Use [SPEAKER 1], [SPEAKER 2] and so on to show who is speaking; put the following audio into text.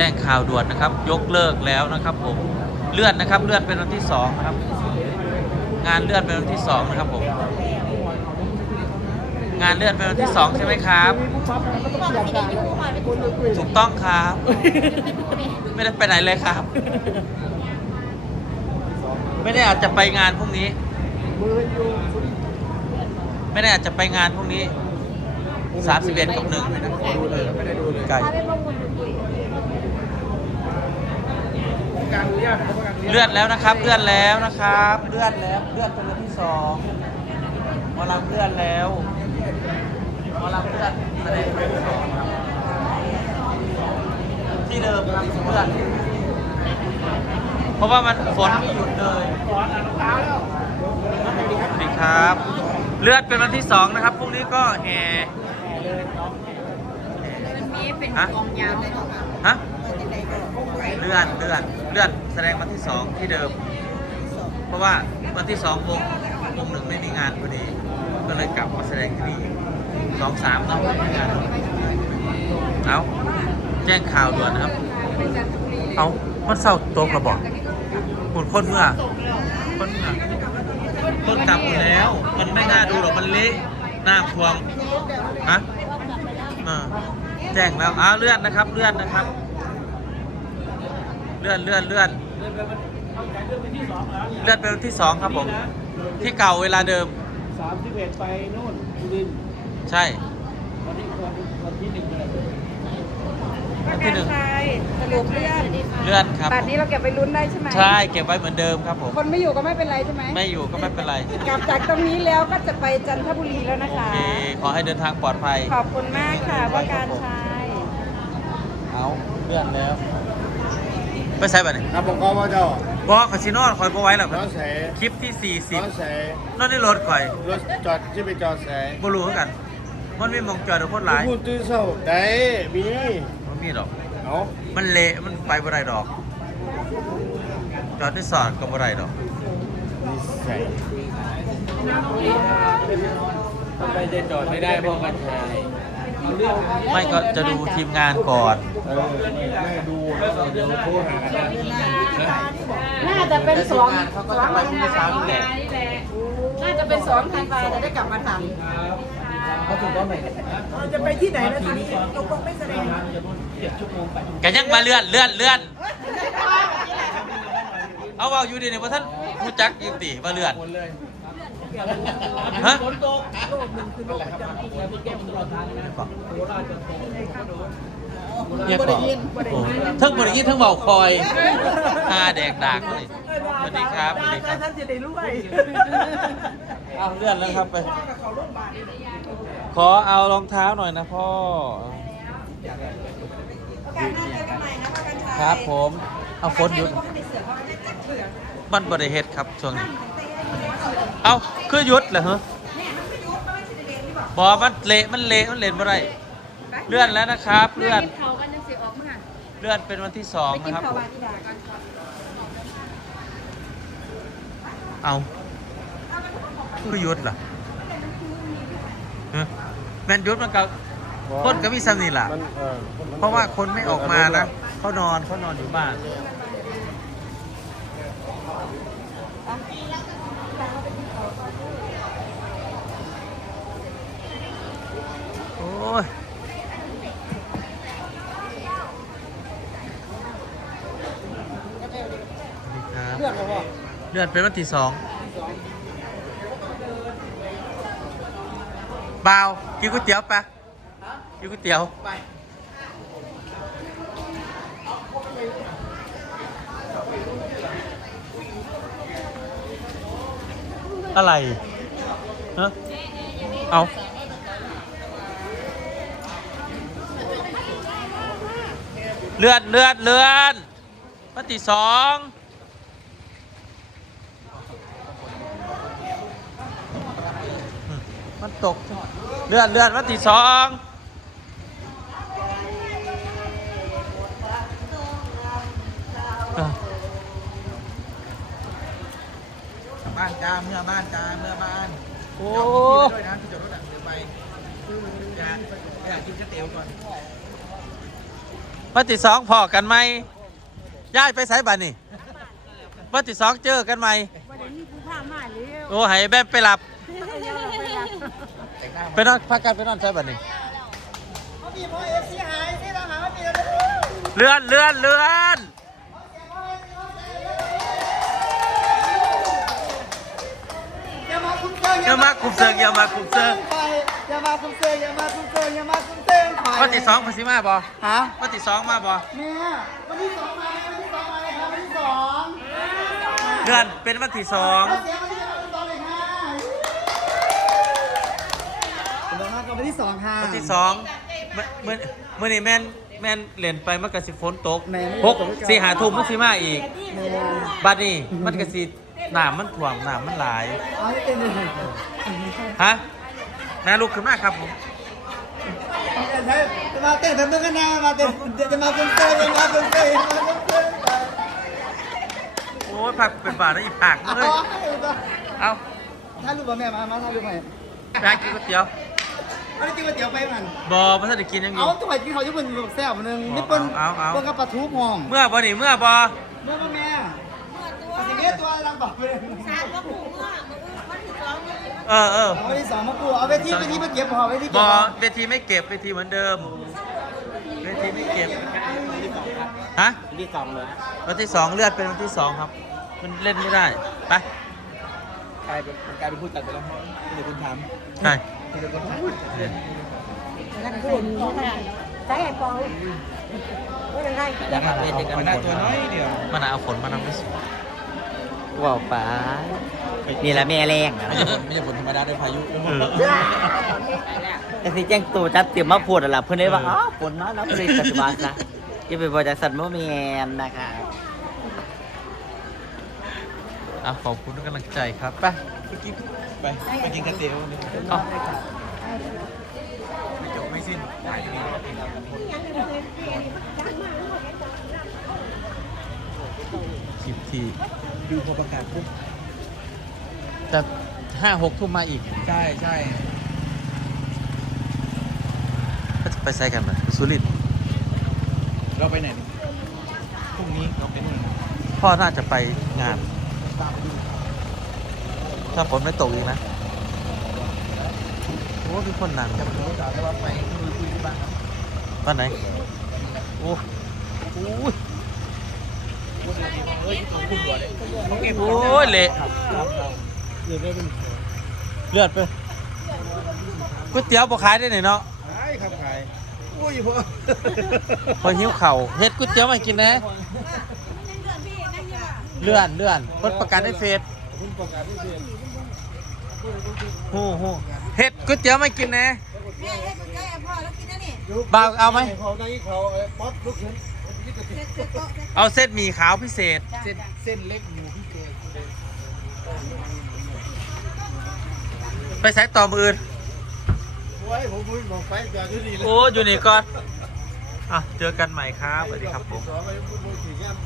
[SPEAKER 1] แจ้งข่าวด่วนนะครับ ยกเลิกแล้วนะครับผมเลื่อนนะครับเลื่อนเป็นวันที่สองนะครับ งานเลื่อนเป็นวันที่สองนะครับผมงานเลื่อนเป็นวันที่สองใช่ไหมครับ ถูกต้องครับ ไม่ได้ไปไหนเลยครับ ไม่ได้อาจจะไปงานพรุ่งนี้ ไม่ได้อาจจะไปงานพรุ่งนี้สามสิบเอ็ดกับหนึ่งไก่
[SPEAKER 2] การอนุญาตนะครับการอนุญาต
[SPEAKER 1] เลื่อนแล้วนะครับ เลื่อนแล้วนะครับ เลื่อนแล้วเลื่อนเป็นวันที่สองหมอลำเลื่อนแล้วหมอลำเลื่อนแสดงเป็นวันที่สองครับที่เดิมครับเลื่อนเพราะว่ามันฝนไม่หยุดเลย
[SPEAKER 2] ขออ่านรองเท้าแล้ว
[SPEAKER 1] สวัสดีครับ เลื่อนเป็นวันที่สองนะครับพรุ่งนี้ก็แห่
[SPEAKER 3] วันนี้เป็น
[SPEAKER 1] ฮะ
[SPEAKER 3] กองยาวเลยค่ะ
[SPEAKER 1] ฮะเลื่อนเลื่อนเลื่อนแสดงวันที่สองที่เดิม เพราะว่าวันที่สองวงวงหนึ่งไม่มีงานพอดี ก็เลยกลับมาแสดงที่นี่สองสามเนาะไม่มีงานเอาแจ้งข่าวด่วนนะครับ เอามันเศร้าต๊ะกระบอกหุ่นคนเมื่อคนเมื่อต้นกลับหมดแล้ว มันไม่น่าดูหรอกมันเละน้ำท่วมฮะอ่าแจ้งแล้วอ้าเลื่อนนะครับเลื่อนนะครับ เลื่อนเลื่อนเลื่อนเลื่อนเป็นวันที่สองครับผม ที่เก่าเวลาเดิม
[SPEAKER 2] สามสิบเอ็ดไปนู่นสุรินทร์
[SPEAKER 1] ใช่
[SPEAKER 2] วันที่วันวันที่หนึ่งเลย
[SPEAKER 1] วันที่หนึ่ง
[SPEAKER 3] สรุปเลื่อน
[SPEAKER 1] เลื่อนครับ
[SPEAKER 3] บัตรนี้เราเก็บไปลุ้นได้ใช่ไหม
[SPEAKER 1] ใช่เก็บไว้เหมือนเดิมครับผม
[SPEAKER 3] คนไม่อยู่ก็ไม่เป็นไรใช่ไหม
[SPEAKER 1] ไม่อยู่ก็ไม่เป็นไร
[SPEAKER 3] กลับจากตรงนี้แล้วก็จะไปจันทบุรีแล้วนะ
[SPEAKER 1] โอ
[SPEAKER 3] คะ
[SPEAKER 1] เคขอให้เดินทางปลอดภัย
[SPEAKER 3] ขอบคุณมากค่ะว่าการชาย
[SPEAKER 1] เอาเลื่อนแล้ว ไปใส่บัตรนี่
[SPEAKER 2] ครับผมก็ว่าเจ้า
[SPEAKER 1] บอกคาสิโนคอยพอไว้หรอก
[SPEAKER 2] น้องแส
[SPEAKER 1] คลิปที่
[SPEAKER 2] น้องแส
[SPEAKER 1] 40นั่นนี่รถคอย
[SPEAKER 2] รถจอดที่ไปจอดแส
[SPEAKER 1] บรูเหมือนกัน มันไม่มองจอดทุกคนหลาย
[SPEAKER 2] พูดตื้อเศร้าได้มี
[SPEAKER 1] มันมีดอก
[SPEAKER 2] เอา
[SPEAKER 1] มันเละมันไปบ่ได้ดอก จอดที่สอดก็บ่ได้ดอก
[SPEAKER 2] นิสัย
[SPEAKER 4] ทำไมจะจอดไม่ได้เพราะกันชาย
[SPEAKER 1] ไม่ก็จะดูทีมงานก่อน
[SPEAKER 2] เออแม่ดูเดี๋ยวโทรหากันนะ
[SPEAKER 3] น่าจะเป็นสอง
[SPEAKER 1] เขาก็จะไปพรุ่งนี้เช้านี่แหละ
[SPEAKER 3] น่าจะเป็นสองธันวาจะได้กลับมาท
[SPEAKER 4] เขาถูกต้องไหมำ
[SPEAKER 3] จะไปที่ไหนนะคะตกลงไม่แสดง
[SPEAKER 1] กันยังมาเลื่อนเลื่อนเลื่อนเอาเว่าอยู่ดีเนี่ยว่าท่านผู้จักยิงตีมาเลื่อน ฮะเนี่ยก่อนโอ้ทั้งบริยินทั้งเบาคอยตาแดกดากเลยสวัสดีครับสวัสดีครับ
[SPEAKER 3] ท่านจะได้รู้ไว้
[SPEAKER 1] เอาเลื่อนแล้วครับไป ขอเอารองเท้าหน่อยนะพ่อครับผม เอาฝนหยุดมันบริเฮ็ดครับช่วงนี้ เอาคือหยุดเหรอฮะบอมันเละมันเละมันเล่นบ่ได้เลื่อนแล้วนะครับ เลื่อน
[SPEAKER 3] เขากันยังสิออกมา
[SPEAKER 1] เลื่อนเป็นวันที่สองนะครับผมเอาคือหยุดเหรอฮะแมนหยุดมันก็คนก็มีซ้ำนี่ล่ะ
[SPEAKER 2] มันออ
[SPEAKER 1] เพราะว่าคนไม่ออกมานะเขานอนเขานอนอยู่บ้าน โอ้ยสวัสดีครับ
[SPEAKER 2] เลือกเอาว่า
[SPEAKER 1] เลื่อนเป็นวันที่สองเปล่ากินก๋วยเตี๋ยวปะกินก๋วยเตี๋ยว
[SPEAKER 2] ไป
[SPEAKER 1] อะไรฮะเอาเลื่อนเลื่อนเลื่อนวันที่สองมันตก เลื่อนเลื่อนวันที่สองเออ
[SPEAKER 2] บ้านจ้าเมื่อบ้านจ้าเมื่อบ้าน
[SPEAKER 1] โอ้
[SPEAKER 2] ด้วยนะที่จอดรถอะเดี๋ยวไปอยากอยากกินก๋วยเตี๋ยวก่อน
[SPEAKER 1] วันที่สองพอกันไหมย้ายไปไสบัดนี่วันที่สองเจอกันไหม
[SPEAKER 3] วันนี้กูพามาเร็ว
[SPEAKER 1] โอ้ให้แม่ไปหลับ
[SPEAKER 3] เดี๋ยวเราไปรับ
[SPEAKER 1] ไปนอนพักกันไปนอนไสบัดนี่เลื่อนเลื่อนเลื่อนอย่ คุมเซิงอย่ามาคุมเซิง
[SPEAKER 5] อย่ามาคุมเซิงอย่ามาคุมเซิงอย่ามาคุมเซิง
[SPEAKER 1] วันที่สองพฤศจิมาบ่
[SPEAKER 5] ฮะ
[SPEAKER 1] วันที่สองมาบ่
[SPEAKER 5] แม่วันที่สองมาวันที่สองมาเลยครับวันที่สอง
[SPEAKER 1] เดือนเป็นวันที่สอง
[SPEAKER 5] เสียงวันที่สองเลยค่ะขอบคุณมากครับวันที่สองค่ะ
[SPEAKER 1] วันที่สองเมื่อเมื่อเมื่อนี่แม่นแม่นเล่นไปมันก็สิฝนตก
[SPEAKER 5] แม่น
[SPEAKER 1] หกสี่หาทุ่มมันสิมาอีก
[SPEAKER 5] แม่
[SPEAKER 1] บัดนี้มันก็สิ น้ำมันท่วมน้ำมันหลาย
[SPEAKER 5] เอาให้เต้นเลย
[SPEAKER 1] ฮะนาลุกขึ้นมาครับผม
[SPEAKER 5] จะมาเต้นแบบนึงกันนะมาเต้นจะมาคุมเซิงจะมาคุมเซิงจะมาคุมเซิง
[SPEAKER 1] โอ้ยผักเป็นบาทแล้วอีผักเลย เอา
[SPEAKER 5] ถ่ายรูปมาแม่มามาถ่ายรูปมา
[SPEAKER 1] ไปกินก๋วยเตี๋ยว
[SPEAKER 5] ไม่ได้กินก๋วยเตี๋ยวไปมัน
[SPEAKER 1] บอพระท่านได้กินยังอ
[SPEAKER 5] เอา
[SPEAKER 1] ยู่
[SPEAKER 5] ตัวไหนกินเขาญี่ปุ่นแบบแซ่บนึงนี่เป็น
[SPEAKER 1] เอาเอา
[SPEAKER 5] เป็นกระปะทูพอง
[SPEAKER 1] เมื่อบ่นี่เมื่อบ่
[SPEAKER 5] เมื่อแม่ปฏิ เวทตัวรังบอกไปเลย
[SPEAKER 3] สารก็ผูกเมื่อวันที่สองเนี่ย
[SPEAKER 1] เออเออ
[SPEAKER 5] เอาที่สองมาปูเอาไปที่ไปที่ไปเก็บพอไปที่
[SPEAKER 1] บ
[SPEAKER 5] เก็
[SPEAKER 1] อบ
[SPEAKER 5] พอ
[SPEAKER 1] เวทีไม่เก็บเวทีเหมือนเดิมเวทีไม่เก็บฮะ
[SPEAKER 4] ที่สองเลย
[SPEAKER 1] วันที่สองเลือดเป็นวันที่สองครับ มันเล่นไม่ได้ไป
[SPEAKER 4] กลายเป็นกลายเป็นผู้ตัดไปแล้วเดี๋ยวคุณถาม
[SPEAKER 1] ใช่
[SPEAKER 3] ใช้ไอ้ปองว่ายังไง
[SPEAKER 4] อยากมาเป็นเด็กกันหน้าตัวน้อยเดียว
[SPEAKER 1] มันเอาฝนมาทำไม่ส วย
[SPEAKER 4] ว้าวป๋านี่แหละแม่แรง
[SPEAKER 1] ไม่ใช่ฝนไม่ใช่ฝนธรรมดาด้วยพายุ
[SPEAKER 6] แต่สิแจ้งตู่จัดเตรียมมาพูดอะล่ะเพื่อนได้ว่าอ๋อฝนเนาะน้ำเลยปัจจุบันนะอย่าไปบอกจากสัตว์โมเมนนะคะ
[SPEAKER 1] อะขอบคุณทุกกำลังใจครับ ไป
[SPEAKER 4] ไปกินไปไปกินก๋วยเตี๋ยวนี่
[SPEAKER 1] เอา
[SPEAKER 4] ไม่จบไม่สิ้นถ่ายอยู่นี่
[SPEAKER 1] สิบที
[SPEAKER 4] ดูพอประกาศปุ๊บ
[SPEAKER 1] จะห้าหกทุ่มมาอีก
[SPEAKER 4] ใช่ใช่
[SPEAKER 1] ก็จะไปใส่กันไหมไปสุรินทร์
[SPEAKER 4] เราไปไหนพรุ่งนี้เราไปนู่น
[SPEAKER 1] พ่อน่าจะไปงานถ้าฝนไม่ตกอีกนะโอ้ทุกคนหนัง
[SPEAKER 4] จะไปรู้แต่ว่าไปนู่นคุยที่บ้านครับ
[SPEAKER 1] ตอนไหนโอ้โห โอ้ยเละ
[SPEAKER 4] เดี๋ยวได้เป็น
[SPEAKER 1] เลือดไปก๋วยเตี๋ยวบ่ขายได้ไหนเนาะ
[SPEAKER 4] ขายครับขายโอ้ยพ่อ
[SPEAKER 1] พอหิวเข่าวเฮ็ดก๋วยเตี๋ยวมากินนะเลื่อนเลื่อนเพิ่นประกาศในเฟซ
[SPEAKER 4] คุณประกาศที่เดือน
[SPEAKER 1] ฮู้ฮู้เฮ็ดก๋วยเตี๋ยวมากินนะ
[SPEAKER 3] แม่ให้คุณใจไอ้พ่อแล้วกินนะนี่
[SPEAKER 1] บ่าวเอาไหม
[SPEAKER 4] เขาในเขาป๊อปลูกชิ้นนี่ก็
[SPEAKER 3] เสร็จเสร็จโต๊ะ เสร็จ
[SPEAKER 1] เอาเส้นหมี่ขาวพิเศษ
[SPEAKER 4] เส้นเส้นเล็กหมูพิเศษ
[SPEAKER 1] ไปสายต่อมืออื่น
[SPEAKER 4] โอ้ยผมผมบอกไปจอดที่นี่เลย
[SPEAKER 1] โอ้อยู่นี่ก่อนอะเจอกันใหม่ครับสวัสดีครับผม
[SPEAKER 4] สองไปพูดถึงงาน